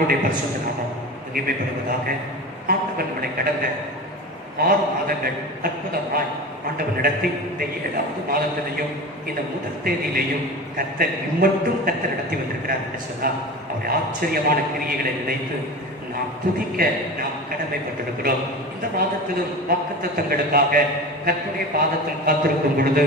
ஆண்டுடைய பரிசுத்த நாமம் மகிமைப்படுவதாக. ஆண்டவர் நம்மளை கடந்த 6 மாதங்கள் அற்புதமாய் ஆண்டவர் நடத்தி இந்த 7வது மாதத்திலையும் இந்த முதல் தேதியிலையும் கர்த்தர் இம்மட்டும் கர்த்தர் நடத்தி வந்திருக்கிறார் என்று சொன்னால் அவருடைய ஆச்சரியமான கிரியைகளை நினைத்து நாம் துதிக்க நாம் கடமைப்பட்டிருக்கிறோம். இந்த மாதத்திலும் வாக்குத்தத்தங்களுக்காக கர்த்தருடைய பாதத்தில் காத்திருக்கும் பொழுது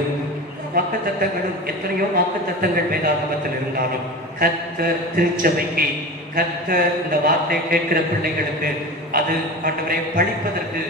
வாக்குத்தத்தங்களும் எத்தனையோ வாக்குத்தத்தங்கள் வேதாகமத்தில் இருந்தாலும் கர்த்தர் திருச்சபைக்கு கர்த்தர் இந்த வார்த்தை கேட்கிற பிள்ளைகளுக்கு அது ஆண்டவரை பழிப்பதற்கு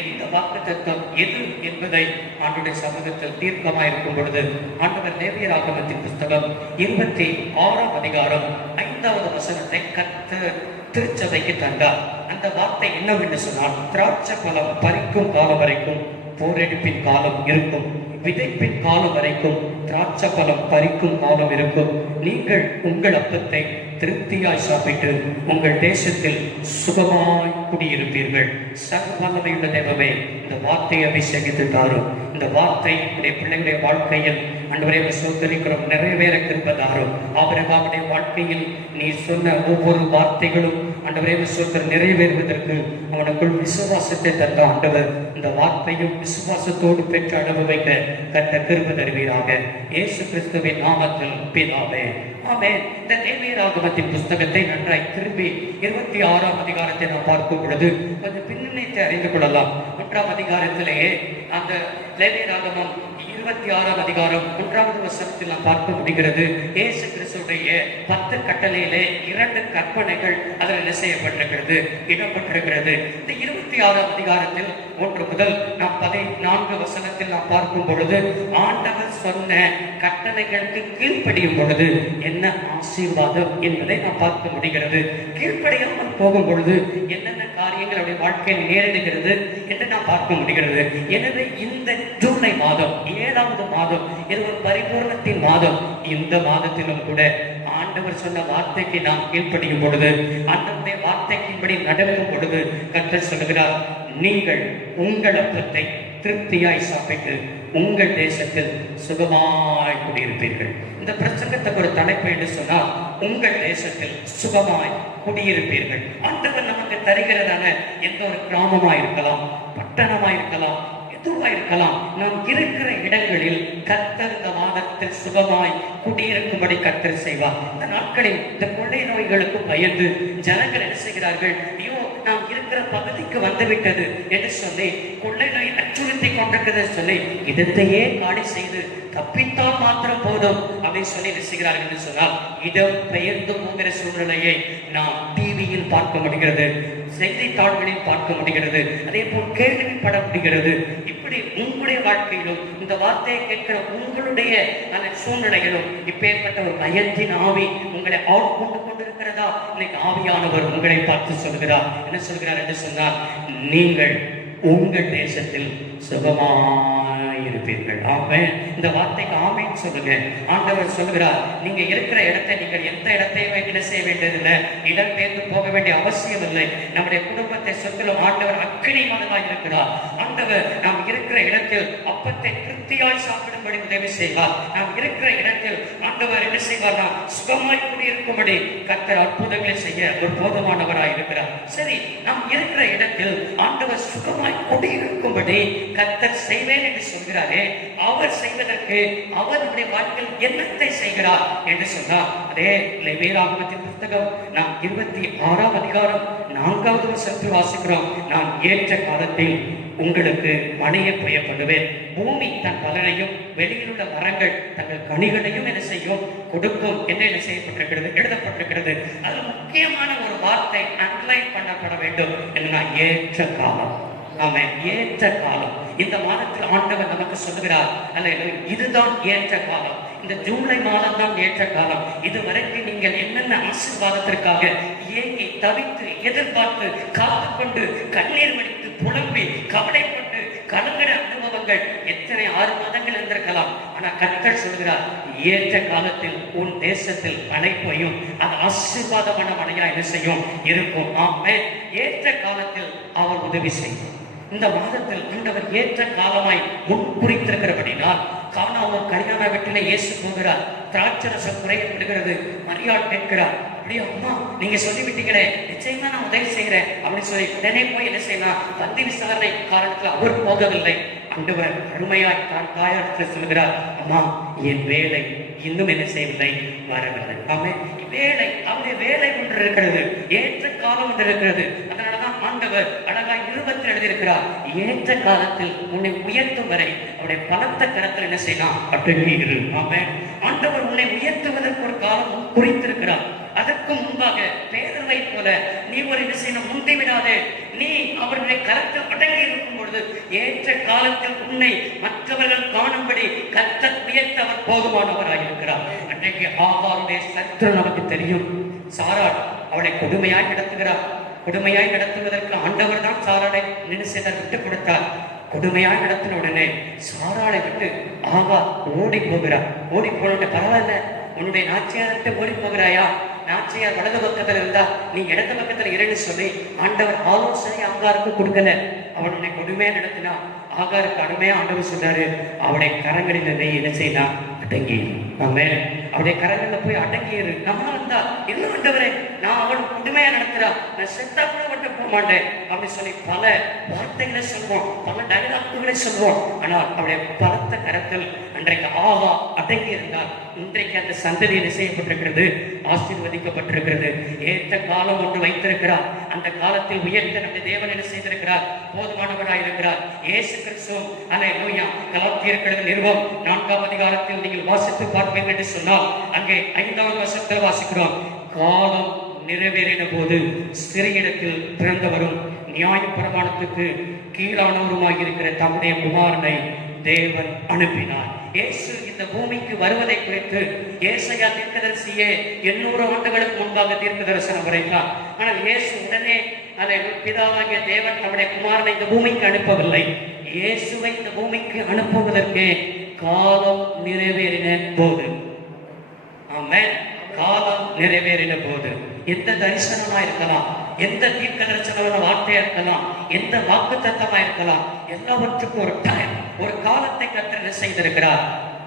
எந்த வாக்குத்தத்தம் எது என்பதை ஆண்டுடைய சமூகத்தில் தீர்க்கமாக இருக்கும் பொழுது ஆண்டவர் லேவியராகமத்தின் புஸ்தகம் 26ஆம் அதிகாரம் 5வது வசனத்தை கர்த்தர் திருச்சபைக்கு தந்தார். அந்த வார்த்தை என்னவென்று சொன்னால், திராட்சை பழம் பறிக்கும் காலம் வரைக்கும் போரெடுப்பின் காலம் இருக்கும், விதைப்பின் காலம் வரைக்கும் திராட்சை பழம் பறிக்கும் காலம் இருக்கும். நீங்கள் உங்கள் அப்பத்தை திருப்தியாய் சாப்பிட்டு உங்கள் தேசத்தில் சுகமாய் குடியிருப்பீர்கள். சர்வவல்லமையுள்ள தேவமே, இந்த வார்த்தையை அபிஷேகித்து தாரும். இந்த வார்த்தை உடைய பிள்ளைகளுடைய வாழ்க்கையில் ஆண்டவரே சோதரிக்கிறோம் நிறைவேற கிருபதாரும். அவருடைய வாழ்க்கையில் நீ சொன்ன ஒவ்வொரு வார்த்தைகளும் ஆண்டவரே சோதர் நிறைவேறுவதற்கு அவனுக்குள் விசுவாசத்தை தந்த ஆண்டவர் இந்த வார்த்தையும் விசுவாசத்தோடு பெற்று அனுபவிக்க கர்த்த கிருபை தருவீராக. இயேசு கிறிஸ்துவின் நாமத்தில் பிதாவே, ஆமென். இந்த லேவியராகமத்தின் புஸ்தகத்தை நன்றாய் திரும்பி 26ஆம் அதிகாரத்தை நாம் பார்க்கும் பொழுது கொஞ்சம் பின்னணித்தை அறிந்து கொள்ளலாம். 1ஆம் அதிகாரத்திலேயே அந்த லேவியராகமம் 26ஆம் அதிகாரம் 1வது வசனத்தில் நாம் பார்க்க முடிகிறது. இயேசு கிறிஸ்துடைய 10 கட்டளையிலே 2 கற்பனைகள் அதில் என்ன செய்யப்பட்டிருக்கிறது, இடம்பெற்றிருக்கிறது. இந்த 26ஆம் அதிகாரத்தில் 1 முதல் நாம் 14 வசனத்தில் நாம் பார்க்கும் பொழுது ஆண்டவர் சொன்ன கட்டளைகளுக்கு கீழ்ப்படியும் பொழுது என்ன ஆசீர்வாதம் என்பதை நாம் பார்க்க முடிகிறது. கீழ்ப்படியாமல் போகும் பொழுது என்னென்ன காரியங்கள் அவருடைய வாழ்க்கையில் நேரிடுகிறது என்று நாம் பார்க்க முடிகிறது. எனவே இந்த ஜூலை மாதம் 7வது மாதம் இது ஒரு பரிபூர்ணத்தின் மாதம். இந்த மாதத்திலும் கூட ஆண்டவர் சொன்ன வார்த்தைக்கு நாம் கீழ்ப்படியும் பொழுது, ஆண்டவருடைய வார்த்தைக்கின்படி நடக்கும் பொழுது கர்த்தர் சொல்கிறார், நீங்கள் உங்கள் அப்பத்தை திருப்தியாய் சாப்பிட்டு உங்கள் தேசத்தில் சுகமாய் குடியிருப்பீர்கள். இந்த பிரசங்கத்துக்கு ஒரு தலைப்பு என்று சொன்னால், உங்கள் தேசத்தில் சுகமாய் குடியிருப்பீர்கள். ஆண்டவர் நமக்கு தருகிறதான எந்த ஒரு கிராமமா இருக்கலாம், பட்டணமா இருக்கலாம், எதுவா இருக்கலாம், நாம் இருக்கிற இடங்களில் கர்த்தர் இந்த மாதத்தில் சுகமாய் குடியிருக்கும்படி கர்த்தர் செய்வார். இந்த நாட்களில் இந்த கொள்ளை நோய்களுக்கு பயந்து ஜனங்கள் என்ன செய்கிறார்கள், ஐயோ நாம் இருக்கிற பகுதிக்கு வந்துவிட்டது என்று சொல்லி கொள்ளை நோய் அச்சுறுத்தி கொண்டிருக்கிறது சொல்லி இடத்தையே காலி செய்து தப்பித்தால் மாத்திரம் போதும் அப்படின்னு சொல்லி நினைக்கிறார்கள் என்று சொன்னால், இடம் பெயர்ந்து போகிற சூழ்நிலையை நாம் டிவியில் பார்க்க முடிகிறது, செய்தித்தாள்களில் பார்க்க முடிகிறது, அதே போல் கேள்விப்பட முடிகிறது. இப்படி உங்களுடைய வாழ்க்கையிலும் இந்த வார்த்தையை கேட்கிற உங்களுடைய அந்த சூழ்நிலைகளும் இப்பேற்பட்ட ஒரு பயத்தின் ஆவி உங்களை ஆட்கொண்டு கொண்டிருக்கிறதா? இன்னைக்கு ஆவியானவர் உங்களை பார்த்து சொல்கிறார். என்ன சொல்கிறார் என்று சொன்னால், நீங்கள் உங்கள் தேசத்தில் சுகமாயிருப்பீர்கள். ஆமென். இந்த வார்த்தைக்கு ஆமென் சொல்லுங்க. ஆண்டவர் சொல்கிறார், நீங்க இருக்கிற இடத்தை நீங்கள் எந்த இடத்தையும் என்ன செய்ய வேண்டியதில்லை, இடம் பெயர்ந்து போக வேண்டிய அவசியம் இல்லை. நம்முடைய குடும்பத்தை சொத்திலும் ஆண்டவர் அக்கினி மனதாய் இருக்கிறார். ஆண்டவர் நாம் இருக்கிற இடத்தில் அப்பத்தை திருப்தியாய் சாப்பிடும்படி உதவி செய்வார். நாம் இருக்கிற இடத்தில் ஆண்டவர் என்ன செய்வார், நாம் சுகமாய் குடியிருக்கும்படி கர்த்தர் அற்புதங்களை செய்ய ஒரு போதுமானவராய் இருக்கிறார். சரி, நாம் இருக்கிற இடத்தில் ஆண்டவர் சுகமாய் குடியிருக்கும்படி கர்த்தர் செய்வேன் என்று சொல்கிறாரே, அவர் செய்வதற்கு அவருடைய வாழ்க்கையில் என்னத்தை செய்கிறார் என்று சொன்னார். அதே லேவியராகமத்தின் புஸ்தகம் நாம் 26ஆம் அதிகாரம் 4வது வசனத்தில் வாசிக்கிறோம், நான் ஏற்ற காலத்தில் உங்களுக்கு மழையை பெய்ய பண்ணுவேன், பூமி தன் பலனையும் வெளியில் உள்ள மரங்கள் தங்கள் கனிகளையும் என்ன செய்யும், கொடுக்கும் என்று என்ன செய்யப்பட்டிருக்கிறது, எழுதப்பட்டிருக்கிறது. அது முக்கியமான ஒரு வார்த்தை அண்டர்லைன் பண்ணப்பட வேண்டும். என்ன? ஏற்ற காலம். ஆமா, ஏற்ற காலம். இந்த மாதத்தில் ஆண்டவர் நமக்கு சொல்லுகிறார், அல்ல இதுதான் ஏற்ற காலம். இந்த ஜூலை மாதம் தான் ஏற்ற காலம். இதுவரைக்கும் நீங்கள் என்னென்ன ஆசீர்வாதத்திற்காக ஏங்கி தவித்து எதிர்பார்த்து காத்துக்கொண்டு கண்ணீர் வடித்து புலம்பி கவலைப்பட்டு கலங்கிற அனுபவங்கள் எத்தனை 6 மாதங்கள் இருந்திருக்கலாம். ஆனா கர்த்தர் சொல்கிறார், ஏற்ற காலத்தில் உன் தேசத்தில் அனைப்பையும் அது ஆசீர்வாதமான மழையா என்ன செய்யும், இருக்கும். ஆமென். ஏற்ற காலத்தில் அவர் உதவி செய்யும். இந்த மாதத்தில் ஆண்டவர் ஏற்ற காலமாய் முன்குறித்திருக்கிறபடினால், காணா ஒரு கல்யாண வீட்டிலே இயேசு போகிறார், திராட்சரசம் குறையப்படுகிறது, மரியாள் கேட்கிறார், அப்படியே அம்மா நீங்க சொல்லிவிட்டீங்களே, நிச்சயமா நான் உதவி செய்கிறேன் அப்படின்னு சொல்லி உடனே போய் என்ன செய்யலாம், பந்தி விசாரணை காரணத்துல அவர் போகவில்லை. ஆண்டவர் அருமையாய் தாயாரத்தில் சொல்கிறார், அம்மா என் வேலை இன்னும் என்ன செய்யவில்லை, வரவில்லை. ஆமே, வேலை, அவருடைய வேலை ஒன்று இருக்கிறது, ஏற்ற காலம் ஒன்று இருக்கிறது. அதனாலதான் ஆண்டவர் அழகாய் 20 எழுதியிருக்கிறார், ஏற்ற காலத்தில் உன்னை உயர்த்தும் வரை அவருடைய பலத்த கரத்தில் என்ன செய்யலாம், அடங்கி இரு. ஆமே, ஆண்டவர் உன்னை உயர்த்துவதற்கு ஒரு காலம் குறித்திருக்கிறார். அதற்கு முன்பாக பேதுருவை போல நீ ஒரு என்ன செய்யணும், முந்தி விடாதே. நீ அவருடைய கரத்தில் அடங்கி இருக்கும் பொழுது ஏற்ற காலத்தில் உன்னை மற்றவர்கள் காணும்படி கர்த்தர் உயர்த்த அவர் போதுமானவராக இருக்கிறார். அன்றைக்கு ஆகாருடைய சரித்திரம் நமக்கு தெரியும். சாராள் அவளை கொடுமையாய் நடத்துகிறார். கொடுமையாய் நடத்துவதற்கு ஆண்டவர் தான் சாராளை நினைச்சதை விட்டு கொடுத்தார். கொடுமையாய் நடத்தின உடனே சாராளை விட்டு ஆகா ஓடி போகிறார். ஓடி போன பரவாயில்ல, உன்னுடைய நாச்சியார்கிட்ட ஓடி போகிறாயா, நாச்சியார் வலது பக்கத்துல இருந்தா நீ இடது பக்கத்துல இருன்னு சொல்லி ஆண்டவர் ஆலோசனை ஆகாருக்கு கொடுக்கல. அவனை கொடுமையா நடத்தினா ஆகாருக்கு அருமையா ஆண்டவர் சொன்னாரு, அவனுடைய கரங்களில் நீ என்ன செய்யலாம், அடங்கி. ஆமே, அவருடைய கரங்கள்ல போய் அடங்கியிரு. நம்ம வந்தா என்ன ஆண்டவரே, நான் அவன் கொடுமையா நடத்துறா, நான் செத்தா கூட விட்டு போக மாட்டேன் அப்படின்னு சொல்லி பல வார்த்தைகளை சொல்வோம், பல டைலாக்குகளை சொல்வோம். ஆனால் அவருடைய பலத்த கரத்தில் அன்றைக்கு ஆகா அடங்கி இருந்தால் இன்றைக்கு அந்த சந்ததி என்ன செய்யப்பட்டிருக்கிறது, ஆசீர்வதிக்கப்பட்டிருக்கிறது. ஏற்ற காலம் ஒன்று வைத்திருக்கிறார். அந்த காலத்தில் உயர்த்த நம்முடைய தேவன் என்ன செய்திருக்கிறார், போதுமானவராயிருக்கிறார். இயேசு கிறிஸ்து அல்லேலூயா. கலாத்தியர் நிருபம் 4ஆம் அதிகாரத்தில் நீங்கள் வாசித்து பார்ப்பீர்கள் என்று சொன்னால் அங்கே 5ஆம் வசனத்தில் வாசிக்கிறோம், காலம் நிறைவேறின போது சிறியிடத்தில் பிறந்தவரும் நியாய பிரமாணத்துக்கு கீழானவருமாய் இருக்கிற தம்முடைய குமாரனை தேவன் அனுப்பினார். இயேசு இந்த பூமிக்கு வருவதை குறித்து ஏசாயா தீர்க்கதரிசியே 800 ஆண்டுகளுக்கு முன்பாக தீர்க்க தரிசனம் உரைத்தார். ஆனால் இயேசு உடனே அதை பிதாவாகிய தேவன் தம்முடைய குமாரனை இந்த பூமிக்கு அனுப்பவில்லை. இயேசுவை இந்த பூமிக்கு அனுப்புவதற்கு காலம் நிறைவேறின போது, ஆமென், காலம் நிறைவேறின போது எந்த தரிசனமா இருக்கலாம், எந்த தீர்க்க தரிசனமான வார்த்தையா இருக்கலாம், எந்த வாக்கு தத்தமா இருக்கலாம், எல்லாவற்றுக்கும் ஒரு டைம், ஒரு காலத்தை கர்த்தர் செய்திருக்கிறார்,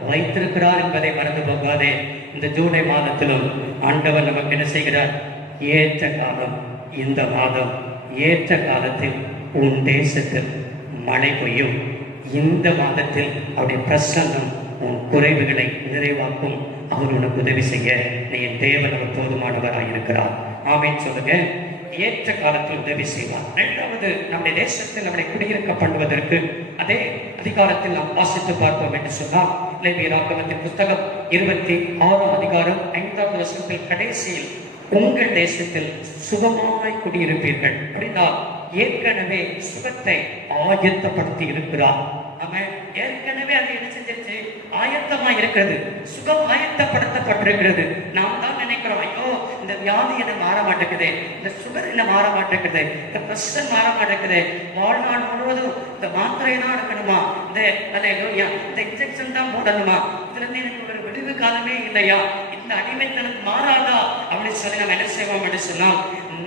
வைத்திருக்கிறார் என்பதை மறந்து போகாதே. இந்த ஜூலை மாதத்திலும் ஆண்டவர் நமக்கு என்ன செய்கிறார், ஏற்ற காலம், இந்த மாதம் ஏற்ற காலத்தில் உன் தேசத்தில் மழை பெய்யும். இந்த மாதத்தில் அவருடைய பிரசன்னம் உன் குறைவுகளை நிறைவாக்கும். அவர் உனக்கு உதவி செய்ய நீ தேவன் அவர் போதுமானவராக இருக்கிறார். ஆமென் சொல்லுங்க. ஏற்ற காலத்தில் உதவி செய்வார். இரண்டாவது, நம்முடைய தேசத்தில் நம்மை குடியிருக்க பண்ணுவதற்கு அதே அதிகாரத்தில் நாம் வாசித்து பார்த்தோம் என்று சொன்னால் லேவியராகமத்தின் புத்தகம் 26ஆம் அதிகாரம் 5ஆம் வசனத்தில் கடைசியில் உங்கள் தேசத்தில் சுகமாய் குடியிருப்பீர்கள் அப்படின்னா ஏற்கனவே சுகத்தை ஆயத்தப்படுத்தி இருக்கிறார். அவன் ஏற்கனவே அது என்ன செஞ்சிருச்சு, ஆயத்தமா இருக்கிறது, சுகம் ஆயத்தப்படுத்தப்பட்டிருக்கிறது. நாம் தான் நினைக்கிறோம், ஐயோ இந்த வியாதி என்ன மாற மாட்டேங்குது, இந்த சுகர் என்ன மாற மாட்டேங்குது, இந்த பிரஷர் மாற மாட்டேங்குது, வாழ்நாள் முழுவதும் இந்த மாத்திரை தான் எடுக்கணுமா, இந்த இன்ஜெக்ஷன் தான் போடணுமா, இதுல இருந்து எனக்கு ஒரு விடுவு காலமே இல்லையா, இந்த அடிமைத்தனம் மாறாதா அப்படின்னு சொல்லி நம்ம என்ன செய்வோம் என்று சொன்னால்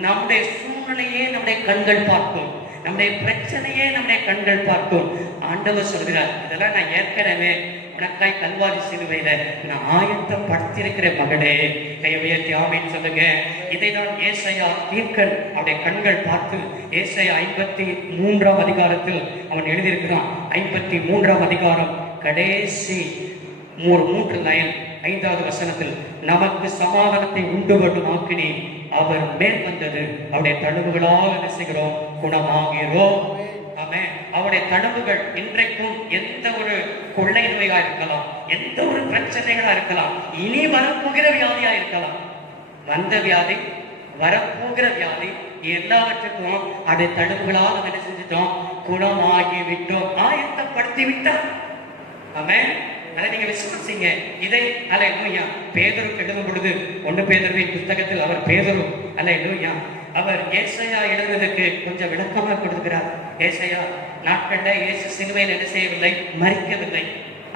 நம்முடைய சூழ்நிலையே நம்முடைய கண்கள் பார்க்கும், நம்முடைய பிரச்சனையே நம்முடைய கண்கள் பார்க்கும். ஆண்டவர் சொல்கிறார், இதெல்லாம் நான் ஏற்கனவே உனக்காய் கல்வாரி சிலுவையில நான் ஆயத்தப்படுத்தியிருக்கிற மகளே, கையை உயர்த்தி ஆமென் சொல்லுங்க. இதைதான் ஏசாயா தீர்க்கன் அவருடைய கண்கள் பார்த்து ஏசாயா 53ஆம் அதிகாரத்தில் அவன் எழுதியிருக்கிறான். 53ஆம் அதிகாரம் கடைசி 3 லைன் 5வது வசனத்தில், நமக்கு சமாதானத்தை உண்டு பண்ணும் ஆக்கினி அவர் மேல் வந்தது, அவருடைய தழும்புகளால் என்ன செய்கிறோம், குணமாகிறோம். ஆமென். அவருடைய தழும்புகள் இன்றைக்கும் எந்த ஒரு கொள்ளை நோயா இருக்கலாம், எந்த ஒரு பிரச்சனைகளா இருக்கலாம், இனி வரப்போகிற வியாதியா இருக்கலாம், வந்த வியாதி வரப்போகிற வியாதி எல்லாவற்றுக்கும் அதை தழும்புகளால் என்ன செஞ்சிட்டோம், குணமாகி விட்டோம், ஆயத்தப்படுத்தி விட்டார். ஆமென். அதை நீங்க விசுவாசிங்க. இதை அல்லேலூயா பேதுருக்கு எழுதும் பொழுது 1 பேதுருவின் புத்தகத்தில் அவர் பேதுரு அல்லேலூயா அவர் ஏசாயா எழுதுவதற்கு கொஞ்சம் விளக்கமா கொடுக்கிறார். ஏசாயா நாட்கள்ல இயேசு சிலுவையில் என்ன செய்யவில்லை, மரிக்கவில்லை.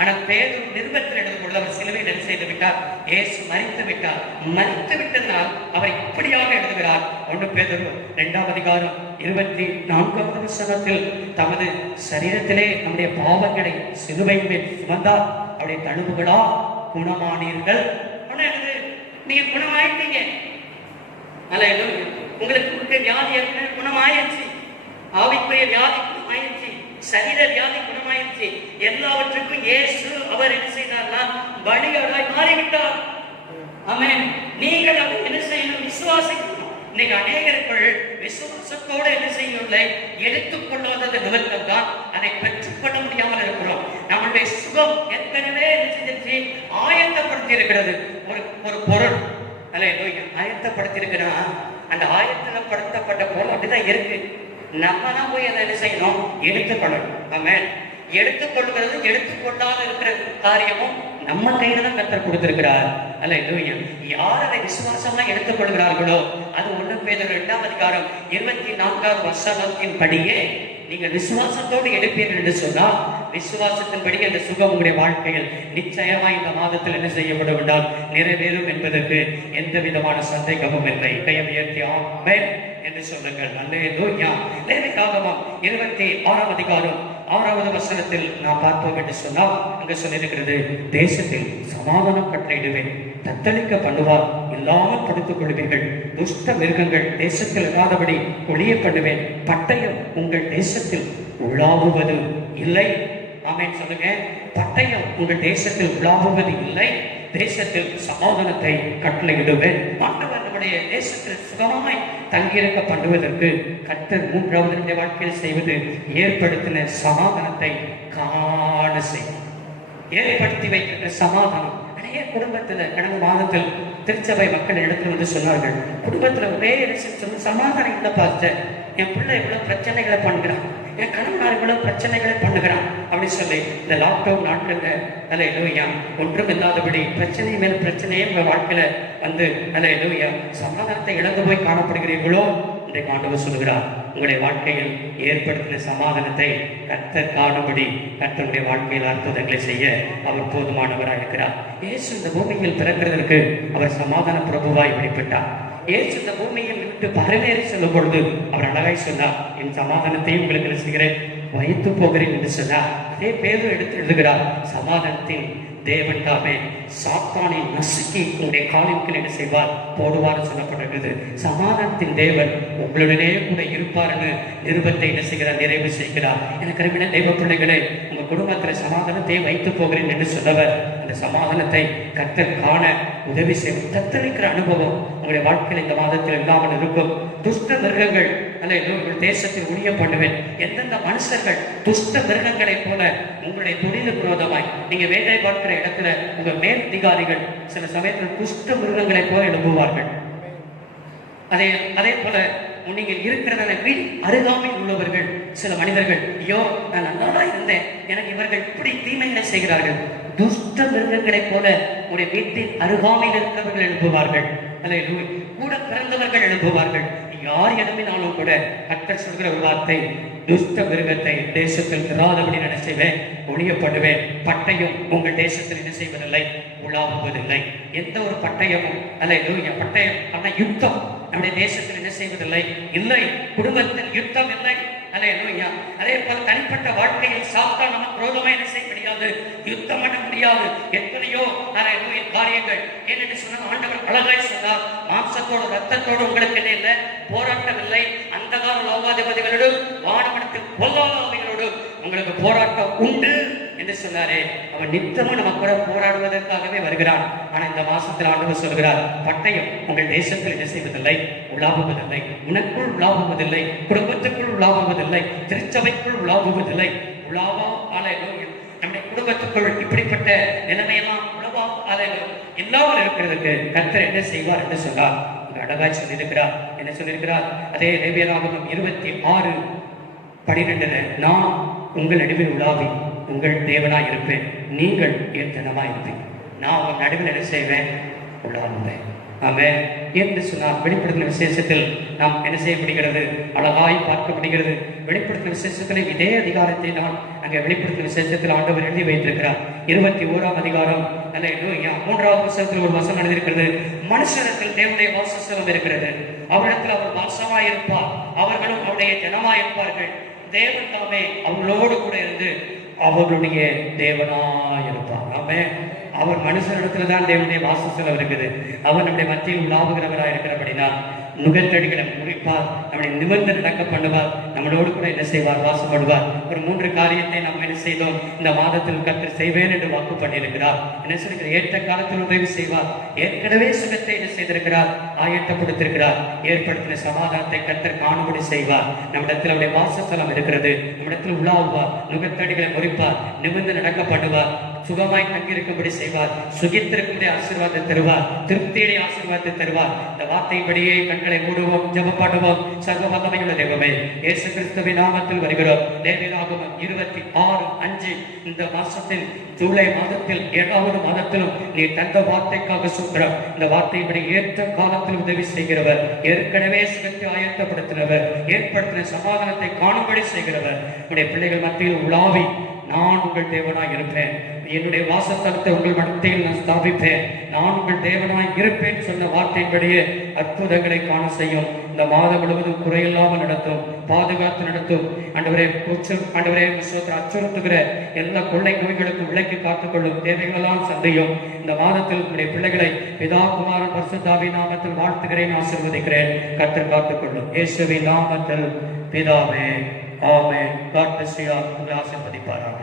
ஆனால் பேதுரு நிருபத்தில் எழுதும் பொழுது அவர் சிலுவையில் என்ன செய்து விட்டார், இயேசு மரித்து விட்டார். மரித்து விட்டதனால் அவர் இப்படியாக எழுதுகிறார். 1 பேதுரு 2ஆம் அதிகாரம் 24ஆம் வசனத்தில், தமது சரீரத்திலே நம்முடைய பாவங்களை சிலுவையின் மேல் சுமந்தார், அவருடைய தழும்புகளா குணமானீர்கள். நீங்க குணமாயிட்டீங்க. அல்லேலூயா. உங்களுக்கு வியாதி இருக்கிற குணமாயிருச்சு, ஆவிக்குரிய வியாதி குணமாயிருச்சு, சரீர வியாதி குணமாயிருச்சு. எல்லாவற்றுக்கும் இயேசு அவர் என்ன செய்தார்னா பலியாடாய் மாறிவிட்டார். ஆமென். நீங்கள் அதை என்ன செய்யணும்? விசுவாசிக்கணும். இன்னைக்கு அநேகர்கள் விசுவாசத்தோடு என்ன செய்யவில்லை, எடுத்துக்கொள்ளாதது நிமித்தம் தான் அதை பெற்றுக்கொள்ள முடியாமல் இருக்கிறோம். நம்மளுடைய சுகம் ஏற்கனவே என்ன செஞ்சிருச்சு, ஆயத்தப்படுத்தி இருக்கிறது. ஒரு பொருள் அல்லேலூயா ஆயத்தப்படுத்தி இருக்கிறா, அந்த ஆயத்தப்படுத்தப்பட்ட பொருள் அப்படிதான் இருக்கு. நம்ம தான் போய் அதை என்ன செய்யணும், எடுத்துக்கொள்ளணும். ஆமென். எடுத்துக்கொள்கிறது எடுத்துக்கொள்ளாத இருக்கிற காரியமும் நம்ம கையில தான் கர்த்தர் கொடுத்திருக்கிறார். அல்லேலூயா. யார் அதை விசுவாசமா எடுத்துக்கொள்கிறார்களோ, அது 1 பேதுரு 2ஆம் அதிகாரம் 24ஆவது வசனத்தின் படியே நீங்கள் விசுவாசத்தோடு எடுப்பீர்கள் என்று சொன்னால், விசுவாசத்தின்படி அந்த சுகம் உங்களுடைய வாழ்க்கையில் நிச்சயமா இந்த மாதத்தில் என்ன செய்யப்படும் என்றால் நிறைவேறும் என்பதற்கு எந்த விதமான சந்தேகமும் இல்லை. கையை உயர்த்தி ஆமென் என்று சொல்லுங்கள். அல்லேலூயா. லேவியராகமம் 26ஆம் அதிகாரம் 6வது வசனத்தில் நாம் பார்த்தோம் என்று சொன்னால், அங்கு சொல்லியிருக்கிறது, தேசத்தில் சமாதானம் கட்டளையிடுவேன், தத்தளிக்க பண்ணுவார் இல்லாமல் படுத்துக் கொள்வீர்கள், துஷ்ட மிருகங்கள் தேசத்தில் இராதபடி ஒளிய பண்ணுவேன், பட்டயம் உங்கள் தேசத்தில் உலாவுவது இல்லை. ஆமென் சொல்லுங்க. பட்டயம் உங்கள் தேசத்தில் உலாவுவது இல்லை, தேசத்தில் சமாதானத்தை கட்டளையிடுவேன். ஆண்டவர் நம்முடைய தேசத்தில் சுகமாய் தங்கியிருக்க பண்ணுவதற்கு கர்த்தர் 3வது வாழ்க்கையில் செய்வது ஏற்படுத்தின சமாதானத்தை காண செய்யும். ஏற்படுத்தி வைக்கிற சமாதானம் அநேக குடும்பத்துல கடந்த மாதத்தில் திருச்சபை மக்கள் இடத்துல வந்து சொன்னார்கள், குடும்பத்துல ஒரே சமாதானம் இல்லை பாஸ்டர், என் பிள்ளை இவ்வளவு பிரச்சனைகளை பண்ணுகிறான், என் கணவனார் இவ்வளவு பிரச்சனைகளை பண்ணுகிறான் அப்படின்னு சொல்லி இந்த லாக்டவுன் நாட்கள்ல அல்லேலூயா ஒன்றும் இல்லாதபடி பிரச்சனை மேல் பிரச்சனையே உங்க வாழ்க்கையில வந்து அல்லேலூயா சமாதானத்தை இழந்து போய் காணப்படுகிறீர்களோ, இன்றைக்கு ஆண்டவர் சொல்கிறார், உங்களுடைய வாழ்க்கையில் ஏற்படுத்தின சமாதானத்தை கர்த்தர் காணும்படி கர்த்தருடைய வாழ்க்கையில் அற்புதங்களை செய்ய அவர் போதுமானவராக இருக்கிறார். இயேசு இந்த பூமியில் பிறக்கிறதற்கு அவர் சமாதான பிரபுவாய் வெளிப்பட்டார். இயேசு இந்த பூமியில் விட்டு பரவேறி செல்லும் பொழுது அவர் அழகாய் சொன்னார், என் சமாதானத்தையும் உங்களுக்கு என்ன செய்கிறேன், வைத்து போகிறேன் என்று சொன்னார். அதே பேதுரு எடுத்து எழுதுகிறார், சமாதானத்தின் தேவன் தாமே சாத்தானை நசுக்கி உங்களுடைய காலின் என்ன செய்வார், போடுவார் சொல்லப்பட்டிருக்கிறது. சமாதானத்தின் தேவன் உங்களுடனே கூட இருப்பார் என்று நிருபத்தை என்ன செய்கிறார், நிறைவு செய்கிறார். எனக்கு அருமையான தெய்வ பிள்ளைகளே, உங்க குடும்பத்துல சமாதானத்தை வைத்து போகிறேன் என்று சொன்னவர் அந்த சமாதானத்தை கர்த்தர் காண உதவி செய்யும். தத்தளிக்கிற அனுபவம் உங்களுடைய வாழ்க்கையில் இந்த மாதத்தில் இல்லாமல் இருக்கும். துஷ்ட மிருகங்கள் உங்கள் தேசத்தில் ஒழிய பண்ணுவேன். எந்தெந்த மனுஷர்கள் துஷ்ட மிருகங்களை போல உங்களுடைய தொழிலுக்கு விரோதமாய் நீங்க வேலை பார்க்கிற இடத்துல உங்க மேல் அதிகாரிகள் சில சமயத்தில் துஷ்ட மிருகங்களை போல எழுப்புவார்கள். அதே போல நீங்கள் இருக்கிறதான வீடு அருகாமையில் உள்ளவர்கள் சில மனிதர்கள், ஐயோ நான் நல்லா இருந்தேன், எனக்கு இவர்கள் இப்படி தீமைகளை செய்கிறார்கள். துஷ்ட மிருகங்களை போல உடைய வீட்டின் அருகாமையில் இருக்கிறவர்கள் எழுப்புவார்கள். கூட பிறந்தவர்கள் எழுப்புவார்கள். யார் எழுப்பினாலும் கூட கர்த்தர் சொல்கிற ஒரு வார்த்தை, துஷ்ட மிருகத்தை தேசத்தில் இராதபடி என்ன செய்வேன், ஒழியப்படுவேன். பட்டயம் உங்கள் தேசத்தில் என்ன செய்வதில்லை, உலாவுவதில்லை. எந்த ஒரு பட்டயமும் பட்டயம் ஆனா யுத்தம் நம்முடைய தேசத்தில் என்ன செய்வதில்லை, இல்லை. குடும்பத்தில் யுத்தம் இல்லை. அதே போல தனிப்பட்ட வாழ்க்கையில் சாத்தான் நமக்கு விரோதமா என்ன செய்ய முடியாது, யுத்தம் பண்ண முடியாது. எத்தனையோ காரியங்கள் ஏனென்று சொன்னால் ஆண்டவர் அழகாய் சொன்னார், மாம்சத்தோடு ரத்தத்தோடு உங்களுக்கு என்ன இல்லை, போராட்டம் இல்லை. அந்த கால லோகாதிபதிகளோடு வானமனத்தில் பொல்லாதவைகளோடு உங்களுக்கு போராட்டம் உண்டு என்று சொன்னாரே. அவன் நித்தமும் நம்ம கூட போராடுவதற்காகவே வருகிறான். ஆனா இந்த மாசத்தில் ஆண்டவர் சொல்கிறார், பட்டயம் உங்கள் தேசத்தில் என்ன செய்வதில்லை, உலாவுவதில்லை. உனக்குள் உலாவுவதில்லை, குடும்பத்துக்குள் உலாவுவதில்லை, திருச்சபைக்குள் உலாவுவதில்லை. உலாவா ஆலயம் நம்முடைய குடும்பத்துக்குள் இப்படிப்பட்ட நிலைமையெல்லாம் உலவா ஆலயம் இல்லாமல் இருக்கிறதுக்கு கர்த்தர் என்ன செய்வார் என்று சொன்னார். அழகாய் சொல்லியிருக்கிறார். என்ன சொல்லியிருக்கிறார்? அதே லேவியராகமம் 26:12 நான் உங்கள் நடுவில் உலாவி உங்கள் தேவனாய் இருப்பேன், நீங்கள் என் ஜனமாய் இருப்பேன். நான் உங்கள் நடுவில் என்ன செய்வேன், உலாவுவேன். ஆமென் என்று சொன்னார். வெளிப்படுத்தின விசேஷத்தில் நாம் என்ன செய்யப்படுகிறது, அழகாய் பார்க்கப்படுகிறது. வெளிப்படுத்தின விசேஷத்தில் இதே அதிகாரத்தை நான் அங்கே வெளிப்படுத்தின விசேஷத்தில் ஆண்டவர் எழுதி வைத்திருக்கிறார். 21ஆம் அதிகாரம் 3வது வசனத்தில் ஒரு வசனம் எழுதியிருக்கிறது, மனுஷனத்தில் தேவனுடைய வாசஸ்தலம் இருக்கிறது, அவரிடத்தில் அவர் வாசமாய் இருப்பார், அவர்களும் அவருடைய ஜனமாய் இருப்பார்கள். தேவன் தாமே அவர்களோடு கூட இருந்து அவர்களுடைய தேவனாய் இருப்பார். ஆமென். அவர் மனுஷனிடத்துல தான் தேவனுடைய வாசஸ்தலம் இருக்குது. அவர் நம்முடைய மத்தியில் உலாவுகிறவராக இருக்கிறபடினால் நுகத்தடிகளை முறிப்பார், நம்மளை நிமிர்ந்து நடக்க பண்ணுவார், நம்மளோடு கூட என்ன செய்வார், வாசப்படுவார். ஒரு 3 காரியத்தை நாம் என்ன செய்தோம், இந்த மாதத்தில் கர்த்தர் செய்வேன் என்று வாக்கு பண்ணியிருக்கிறார். என்ன சொல்கிற, ஏற்ற காலத்தில் உதவி செய்வார். ஏற்கனவே சுகத்தை என்ன செய்திருக்கிறார், ஆயத்தப்படுத்திருக்கிறார். ஏற்படுத்தின சமாதானத்தை கர்த்தர் காணும்படி செய்வார். நம்மிடத்தில் அவருடைய வாசஸ்தலம் இருக்கிறது. நம்மிடத்தில் உலாவுவார், நுகத்தடிகளை முறிப்பார், நிமிர்ந்து நடக்க பண்ணுவார், சுகமாய் தங்கியிருக்கும்படி செய்வார், சுகித்திருக்கும்படி ஆசீர்வாதத்தை தருவார், திருப்தியை ஆசீர்வாதத்தை தருவார். இந்த வார்த்தையின்படியே கண்களை மூடுவோம், ஜெபம் பண்ணுவோம். சர்வ வல்லமையுள்ள தெய்வமே, இயேசு கிறிஸ்துவின் நாமத்தில் வருகிறோம். லேவியராகமம் 26:5 இந்த மாசத்தில், ஜூலை மாதத்தில் 7வது மாதத்திலும் நீ தந்த வார்த்தைக்காக சுத்திரம். இந்த வார்த்தையின்படி ஏற்ற காலத்தில் உதவி செய்கிறவர், ஏற்கனவே சுகத்தை ஆயத்தப்படுத்தினவர், ஏற்படுத்தின சமாதானத்தை காணும்படி செய்கிறவர். உடைய பிள்ளைகள் மத்தியில் உலாவி, நான் உங்கள் தேவனாய் இருப்பேன், என்னுடைய வாசஸ்தலத்தை உங்கள் மனத்தில் நான் ஸ்தாபிப்பேன், நான் உங்கள் தேவனாய் இருப்பேன் சொன்ன வார்த்தையின்படியே அற்புதங்களை காண செய்யும். இந்த மாதம் முழுவதும் குறையில்லாமல் நடத்தும், பாதுகாத்து நடத்தும். ஆண்டவரே, அச்சுறுத்துகிற எல்லா கொள்ளை நோய்களுக்கும் விலக்கி காத்துக்கொள்ளும், தேவைகளெல்லாம் சந்தையும். இந்த மாதத்தில் உங்களுடைய பிள்ளைகளை பிதா குமாரன் பரிசுத்தாவின் நாமத்தில் வாழ்த்துகிறேன், ஆசீர்வதிக்கிறேன். கர்த்தர் காத்துக்கொள்ளும். இயேசுவின் நாமத்தில் பிதாவே, ஆமென். God bless you all. ஆசீர்வதிப்பாராக.